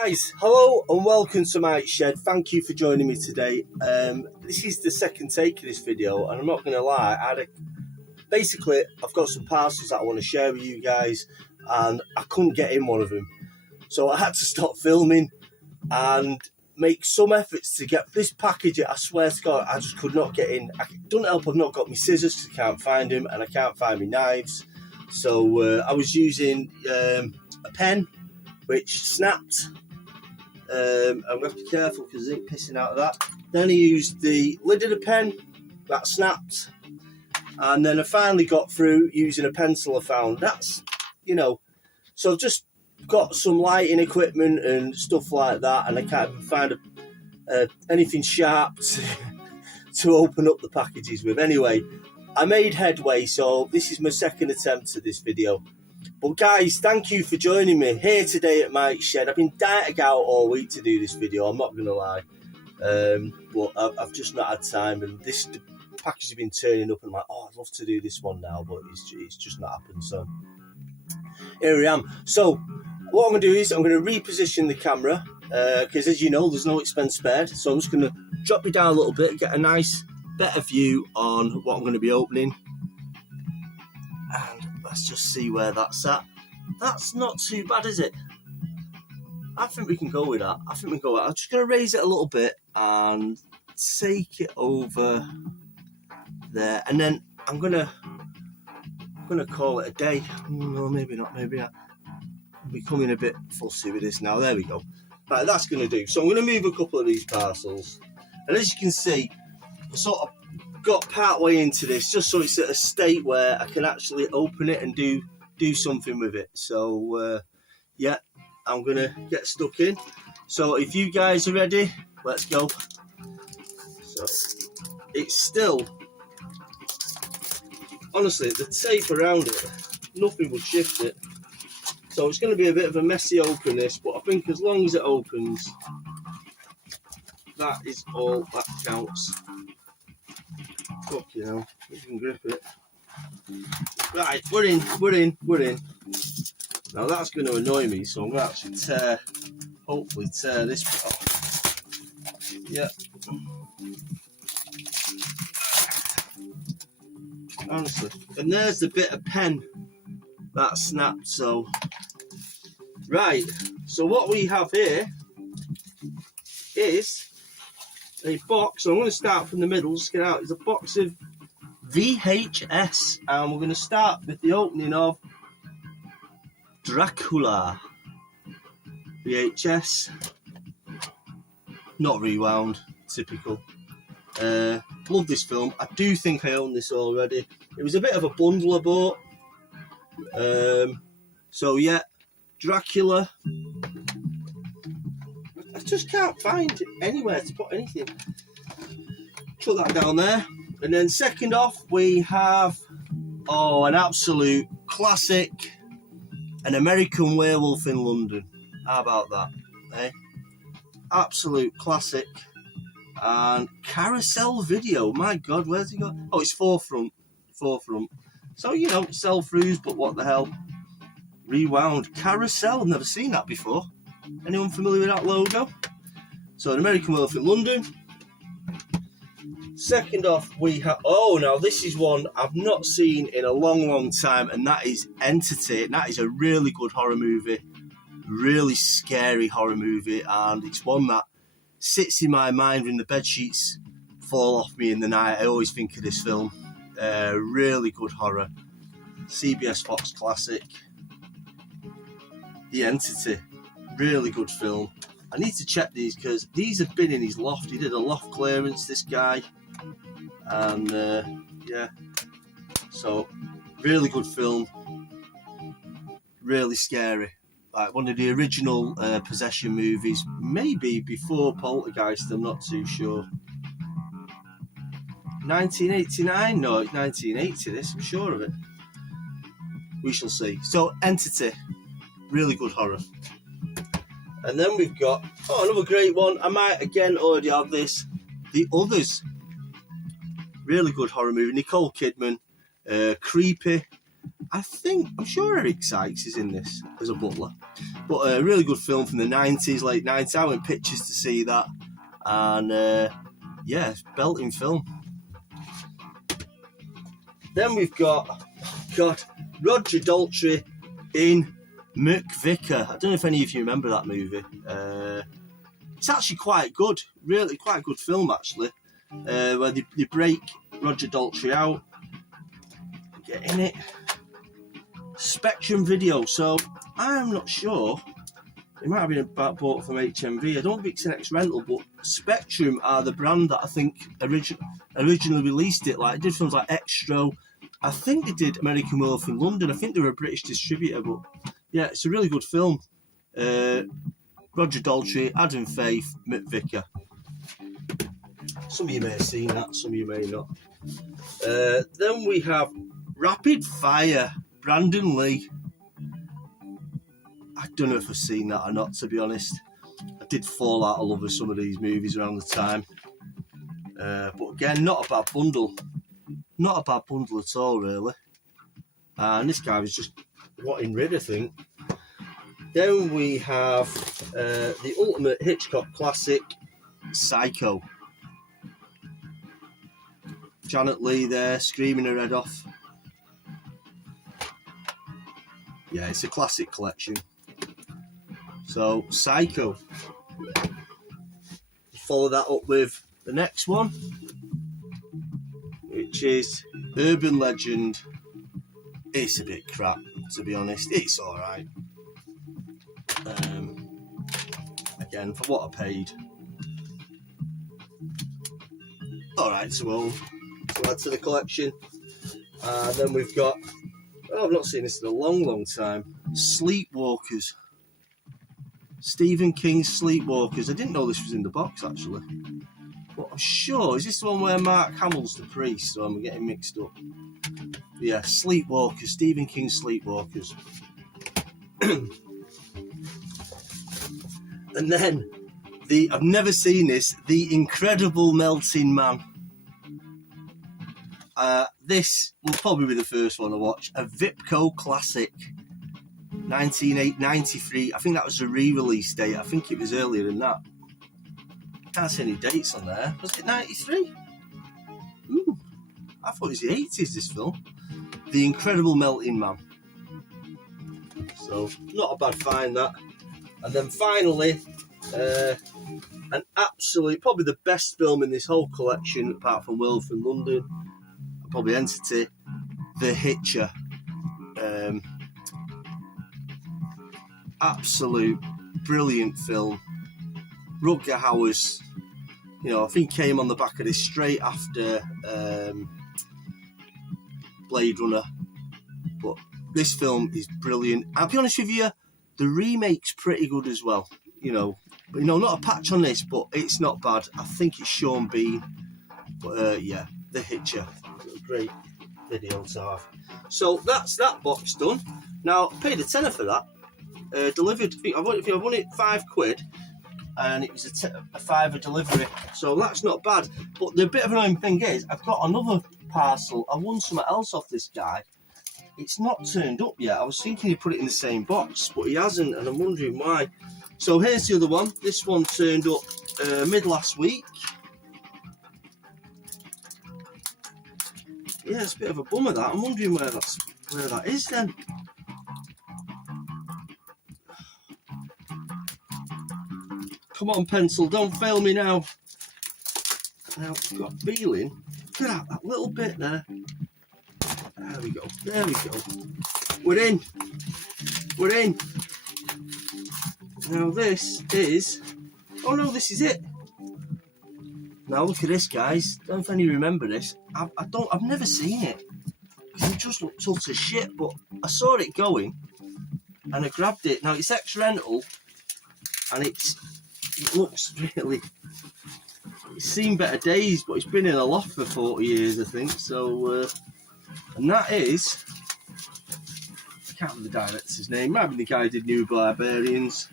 Guys, hello and welcome to my shed. Thank you for joining me today. This is the second take of this video, and I'm not going to lie, basically I've got some parcels that I want to share with you guys, and I couldn't get in one of them, so I had to stop filming and make some efforts to get this package. I swear to God, I just could not get in. It doesn't help I've not got my scissors because I can't find them, and I can't find my knives. So I was using a pen which snapped. I'm going to have to be careful because there's ink pissing out of that. Then I used the lid of the pen, that snapped. And then I finally got through using a pencil I found. That's, so I've just got some lighting equipment and stuff like that, and I can't find anything sharp to open up the packages with. Anyway, I made headway, so this is my second attempt at this video. But guys, thank you for joining me here today at Mike's Shed. I've been dying to get out all week to do this video, I'm not going to lie. But I've just not had time, and the package has been turning up, and I'm like, oh, I'd love to do this one now, but it's just not happened. So here I am. So what I'm going to do is I'm going to reposition the camera, because as you know, there's no expense spared. So I'm just going to drop you down a little bit, get a nice, better view on what I'm going to be opening. And let's just see where that's at. That's not too bad, is it? I think we can go with that. I'm just going to raise it a little bit and take it over there, and then I'm going to call it a day. No, maybe not. I'm becoming a bit fussy with this now. There we go. Right, that's going to do. So I'm going to move a couple of these parcels, and as you can see, I sort of got part way into this just so it's at a state where I can actually open it and do something with it. So yeah, I'm gonna get stuck in. So if you guys are ready, let's go. So it's still, honestly, the tape around it, nothing would shift it, so it's going to be a bit of a messy open this, but I think as long as it opens, that is all that counts. Fuck, you can grip it. Right, we're in. Now that's going to annoy me, so I'm going to actually hopefully tear this bit off. Yeah. Honestly. And there's the bit of pen that snapped, so. Right, so what we have here is a box. So I'm going to start from the middle, just get out. It's a box of VHS, and we're going to start with the opening of Dracula VHS. Not rewound, typical. Love this film. I do think I own this already. It was a bit of a bundle I bought. So yeah, Dracula. I just can't find anywhere to put anything. Put that down there. And then second off, we have, an absolute classic, An American Werewolf in London. How about that, eh? Absolute classic. And Carousel Video. My God, where's he got? Oh, it's forefront. So, sell-throughs, but what the hell? Rewound. Carousel, I've never seen that before. Anyone familiar with that logo? So, An American Werewolf in London. Second off, we have, now this is one I've not seen in a long time, and that is Entity. And that is a really good horror movie, really scary horror movie, and it's one that sits in my mind when the bed sheets fall off me in the night. I always think of this film. Really good horror. CBS Fox classic. The Entity, really good film. I need to check these because these have been in his loft. He did a loft clearance, this guy. And yeah, so really good film, really scary, like one of the original possession movies, maybe before Poltergeist, I'm not too sure. 1989? No, it's 1980 this, I'm sure of it. We shall see. So Entity, really good horror. And then we've got another great one. I might again already have this, The Others. Really good horror movie. Nicole Kidman, creepy. I'm sure Eric Sykes is in this as a butler. But a really good film from the 90s, late 90s. I went pictures to see that. And yeah, belting film. Then we've got, Roger Daltrey in McVicar. I don't know if any of you remember that movie. It's actually quite good, really quite a good film actually, where they break Roger Daltrey out, get in it. Spectrum Video, so I'm not sure, it might have been bought from HMV, I don't think it's an ex-rental, but Spectrum are the brand that I think originally released it. Like, did films like Extra, I think they did American Werewolf in London, I think they were a British distributor, but yeah, it's a really good film. Roger Daltrey, Adam Faith, McVicar. Some of you may have seen that, some of you may not. Then we have Rapid Fire, Brandon Lee. I don't know if I've seen that or not, to be honest. I did fall out of love with some of these movies around the time. But again, not a bad bundle. Not a bad bundle at all, really. And this guy was just wanting rid, I think. Then we have the ultimate Hitchcock classic, Psycho. Janet Leigh there, screaming her head off. Yeah, it's a classic collection. So, Psycho. Follow that up with the next one, which is Urban Legend. It's a bit crap, to be honest. It's alright. Again, for what I paid. Alright, so we'll add to the collection. Then we've got, I've not seen this in a long time, Sleepwalkers. Stephen King's Sleepwalkers. I didn't know this was in the box, actually. But I'm sure, is this the one where Mark Hamill's the priest? So I'm getting mixed up. Yeah, Sleepwalkers. Stephen King's Sleepwalkers. And then, I've never seen this, The Incredible Melting Man. This will probably be the first one to watch. A Vipco classic. 1993. I think that was the re-release date. I think it was earlier than that. Can't see any dates on there. Was it 93? Ooh, I thought it was the 80s, this film. The Incredible Melting Man. So, not a bad find, that. And then finally, an absolute, probably the best film in this whole collection, apart from Werewolf in London, probably Entity, The Hitcher. Absolute brilliant film. Rutger Hauer's, I think came on the back of this straight after Blade Runner. But this film is brilliant. I'll be honest with you, the remake's pretty good as well. Not a patch on this, but it's not bad. I think it's Sean Bean. But yeah, The Hitcher. Great video to have. So that's that box done. Now, I paid a tenner for that. Delivered, I won it £5, and it was a £5 delivery, so that's not bad. But the bit of an annoying thing is, I've got another parcel. I won something else off this guy. It's not turned up yet. I was thinking he put it in the same box, but he hasn't, and I'm wondering why. So here's the other one. This one turned up mid last week. Yeah, it's a bit of a bummer, that. I'm wondering where that is then. Come on, pencil, don't fail me now. Now, I've got a feeling. Look at that little bit there. There we go. We're in. Now this is... Oh no, this is it. Now look at this, guys. Don't know if any of you remember this. I've never seen it. It just looked utter shit, but I saw it going and I grabbed it. Now it's ex-rental and it looks really... It's seen better days, but it's been in a loft for 40 years, I think. So, and that is... I can't remember the director's name. Might be the guy who did New Barbarians.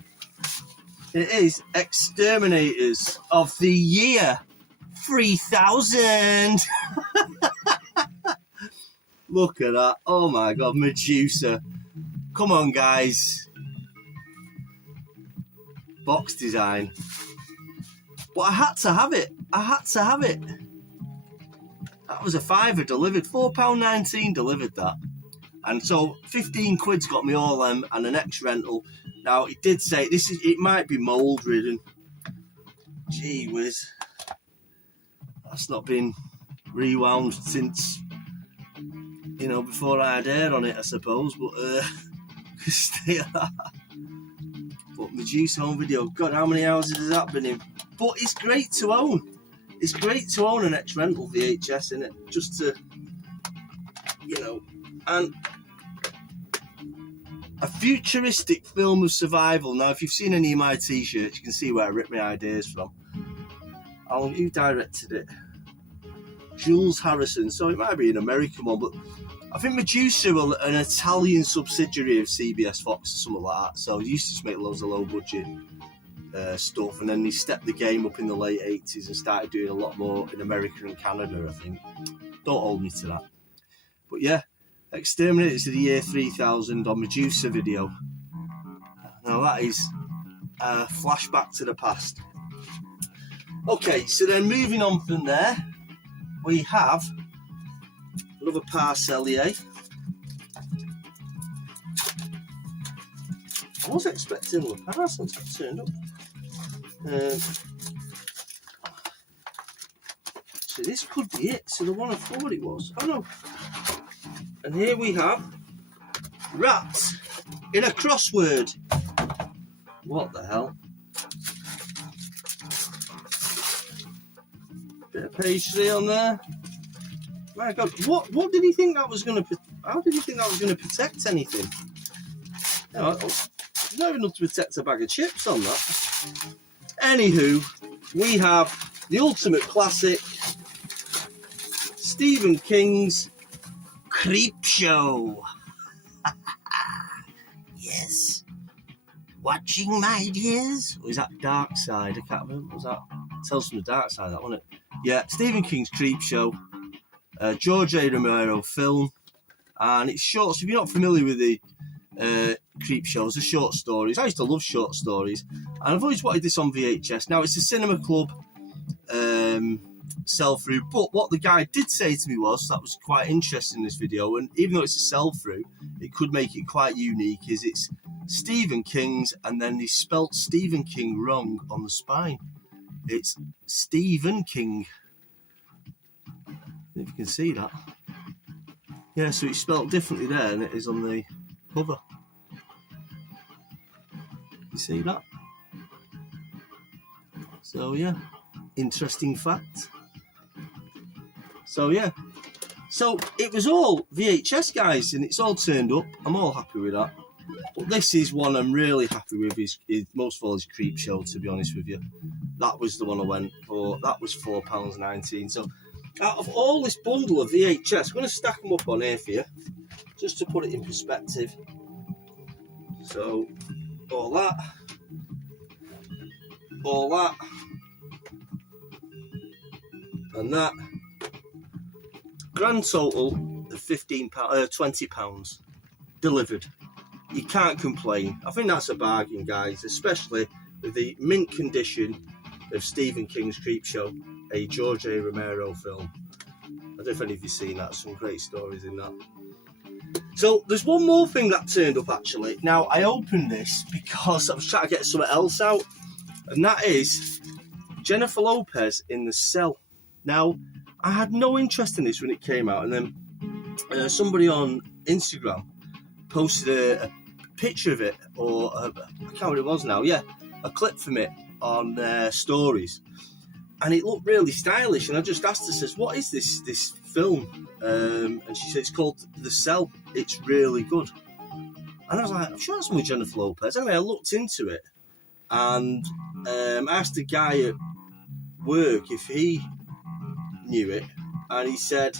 It is Exterminators of the Year 3000. Look at that. Oh my God, Medusa. Come on, guys. box design. But I had to have it. I had to have it. That was a £5 delivered. £4.19 delivered that. And so 15 quid's got me all them and an X rental. Now it did say it might be mould ridden. Gee whiz. That's not been rewound since, you know, before I had air on it, I suppose. But stay at that. But Medusa home video, God, how many hours has that been in? But it's great to own. It's great to own an X rental VHS in it, just to, you know, and a futuristic film of survival. Now, if you've seen any of my t-shirts, you can see where I ripped my ideas from. Who directed it? Jules Harrison. So it might be an American one, but I think Medusa were an Italian subsidiary of CBS Fox or something like that. So they used to just make loads of low budget stuff, and then they stepped the game up in the late 80s and started doing a lot more in America and Canada, I think. Don't hold me to that. But yeah, Exterminators of the Year 3000 on Medusa video. Now that is a flashback to the past. Okay, so then moving on from there, we have another parcel here. I was expecting the parcels to turn up. So this could be it. So the one I thought it was. Oh no. And here we have wrapped in a crossword. What the hell? Bit of page 3 on there. My God, what did he think that was going to? How did he think that was going to protect anything? No, not enough to protect a bag of chips on that. Anywho, we have the ultimate classic, Stephen King's Creepshow. Yes. Watching, my dears. Or is that Dark Side? I can't remember. Was that Tales from the Dark Side? That wasn't it? Yeah, Stephen King's Creepshow. George A. Romero film. And it's short. So if you're not familiar with the Creepshows, the short stories. I used to love short stories. And I've always wanted this on VHS. Now, it's a cinema club sell-through. But what the guy did say to me was, that was quite interesting in this video, and even though it's a sell-through, it could make it quite unique, is it's Stephen King's, and then he spelt Stephen King wrong on the spine. It's Stephen King. If you can see that. Yeah, so it's spelt differently there than it is on the cover. You see that? So yeah, interesting fact. So yeah, so it was all VHS, guys, and it's all turned up. I'm all happy with that. But this is one I'm really happy with. Is most of all his Creepshow, to be honest with you. That was the one I went for. That was £4.19. So out of all this bundle of VHS, I'm going to stack them up on here for you, just to put it in perspective. So all that, and that. Grand total of £20 delivered. You can't complain. I think that's a bargain, guys, especially with the mint condition of Stephen King's Creepshow, a George A. Romero film. I don't know if any of you've seen that. Some great stories in that. So there's one more thing that turned up, actually. Now, I opened this because I was trying to get something else out, and that is Jennifer Lopez in The Cell. Now, I had no interest in this when it came out, and then somebody on Instagram posted a picture of it, or I can't remember what it was now. Yeah, a clip from it on their stories, and it looked really stylish. And I just asked her, says, "What is this film?" And she said, "It's called The Cell. It's really good." And I was like, "I'm sure that's with Jennifer Lopez." Anyway, I looked into it, and I asked a guy at work if he knew it, and he said,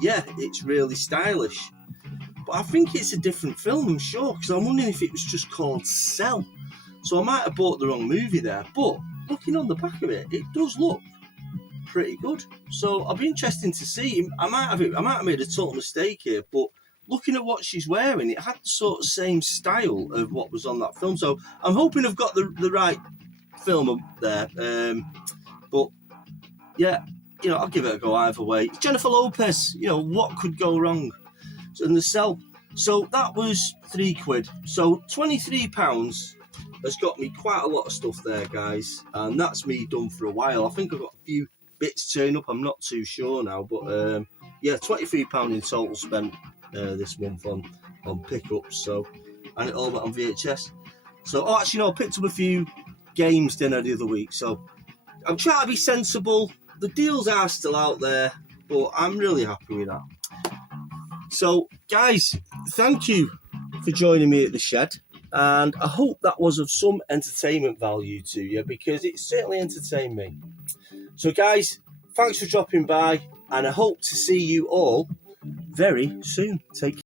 "Yeah, it's really stylish." But I think it's a different film, I'm sure, because I'm wondering if it was just called Cell. So I might have bought the wrong movie there. But looking on the back of it, it does look pretty good. So I'll be interested to see. I might have made a total mistake here, but looking at what she's wearing, it had the sort of same style of what was on that film. So I'm hoping I've got the right film them there. But yeah, you know, I'll give it a go either way. Jennifer Lopez, you know, what could go wrong? And the cell. So that was £3. So £23 has got me quite a lot of stuff there, guys. And that's me done for a while. I think I've got a few bits turn up. I'm not too sure now, but yeah, £23 in total spent this month on pickups. So, and it all went on VHS. So, oh, actually, no, I picked up a few games dinner the other week. So I'm trying to be sensible. The deals are still out there, but I'm really happy with that. So, guys, thank you for joining me at the shed. And I hope that was of some entertainment value to you, because it certainly entertained me. So, guys, thanks for dropping by, and I hope to see you all very soon. Take care.